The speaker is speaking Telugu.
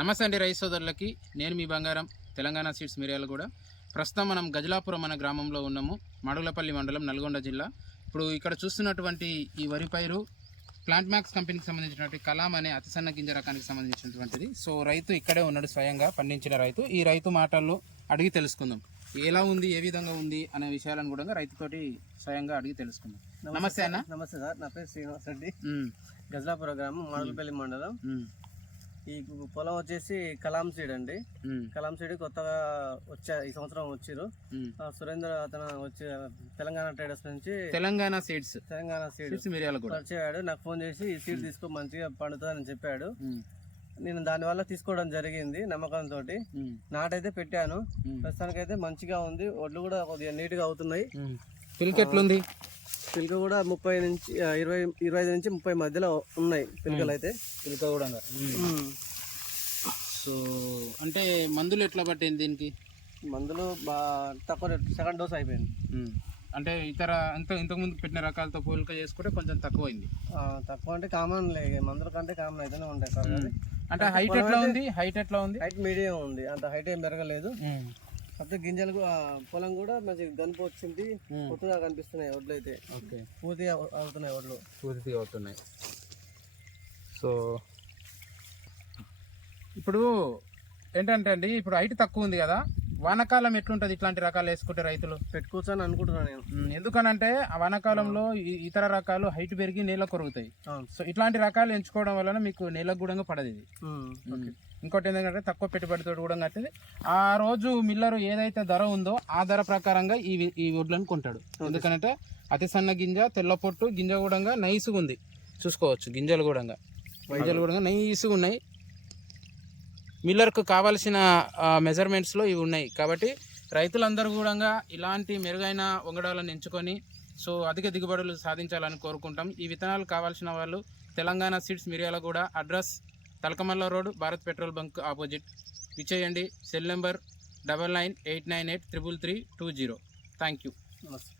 నమస్తే అండి రైతు సోదరులకి. నేను మీ బంగారం తెలంగాణ సీడ్స్ మిర్యాలగూడ. ప్రస్తుతం మనం గజలాపురం అనే గ్రామంలో ఉన్నాము, మాడుగులపల్లి మండలం, నల్గొండ జిల్లా. ఇప్పుడు ఇక్కడ చూస్తున్నటువంటి ఈ వరి పైరు ప్లాంట్ మ్యాక్స్ కంపెనీకి సంబంధించినటువంటి కలాం అనే అతి సన్న గింజ రకానికి సంబంధించినటువంటిది. సో రైతు ఇక్కడే ఉన్నాడు, స్వయంగా పండించిన రైతు. ఈ రైతు మాటల్లో అడిగి తెలుసుకుందాం ఎలా ఉంది, ఏ విధంగా ఉంది అనే విషయాలను కూడా రైతుతోటి స్వయంగా అడిగి తెలుసుకుందాం. నమస్తే అన్న. నమస్తే సార్, నా పేరు శ్రీనివాస్ రెడ్డి, గజలాపురం గ్రామం, మాడుగులపల్లి మండలం. ఈ పొలం వచ్చేసి కలాం సీడ్ అండి. కలాం సీడ్ కొత్తగా ఈ సంవత్సరం వచ్చారు. సురేంద్ర అతను వచ్చి తెలంగాణ ట్రేడర్స్ నుంచి తెలంగాణ సీడ్స్ పరిచయాడు. నాకు ఫోన్ చేసి ఈ సీడ్ తీసుకో, మంచిగా పండుతుందని చెప్పాడు. నేను దానివల్ల తీసుకోవడం జరిగింది నమ్మకంతో. నాటైతే పెట్టాను, ప్రస్తుతానికి అయితే మంచిగా ఉంది. ఒడ్లు కూడా కొద్దిగా నీట్ గా అవుతున్నాయి. పిల్క ఎట్లుంది? పిల్క కూడా 30 నుంచి 25 నుంచి 30 మధ్యలో ఉన్నాయి పిల్కలు అయితే. పిల్క కూడా సో అంటే మందులు ఎట్లా పట్టింది దీనికి? మందులు తక్కువ, సెకండ్ డోస్ అయిపోయింది. అంటే ఇంతకుముందు పెట్టిన రకాలతో పోలిక చేసుకుంటే కొంచెం తక్కువైంది. తక్కువ అంటే కామన్ లే, మందుల కంటే కామన్ అయితేనే ఉంటాయి సార్. అంటే హైట్ ఎట్లా ఉంది? హైట్ మీడియం ఉంది, అంత హైట్ ఏం పెరగలేదు. కాకపోతే గింజలు పొలం కూడా మంచిగా గనుపు వచ్చింది, కొత్తగా కనిపిస్తున్నాయి ఒడ్లు అయితే. పూర్తిగా అవుతున్నాయి, ఒడ్లు పూర్తిగా అవుతున్నాయి. సో ఇప్పుడు ఏంటంటే అండి, ఇప్పుడు హైట్ తక్కువ ఉంది కదా, వానాకాలం ఎట్లుంటది? ఇట్లాంటి రకాలు వేసుకుంటే రైతులు పెట్టుకోవచ్చు అని అనుకుంటున్నాను నేను. ఎందుకనంటే ఆ వానాకాలంలో ఇతర రకాలు హైట్ పెరిగి నేల కొరుగుతాయి. సో ఇట్లాంటి రకాలు ఎంచుకోవడం వలన మీకు నేలకు కూడా పడదు ఇది. ఇంకోటి ఏంటంటే తక్కువ పెట్టుబడితో కూడా కట్టేది. ఆ రోజు మిల్లరు ఏదైతే ధర ఉందో ఆ ధర ప్రకారంగా ఈ వడ్లను కొంటాడు. ఎందుకంటే అతి సన్న గింజ, తెల్ల పొట్టు, గింజ కూడా నైస్గా ఉంది, చూసుకోవచ్చు. గింజలు కూడా నైస్గా ఉన్నాయి. మిల్లర్కు కావాల్సిన మెజర్మెంట్స్లో ఇవి ఉన్నాయి. కాబట్టి రైతులందరూ కూడా ఇలాంటి మెరుగైన వంగడాలను ఎంచుకొని సో అధిక దిగుబడులు సాధించాలని కోరుకుంటాం. ఈ విత్తనాలు కావాల్సిన వాళ్ళు Telangana seeds Miryalaguda, address Talakamalla road, Bharat petrol bunk opposite. ఇచ్చేయండి. Cell number 9989833320. Thank you. నమస్తే.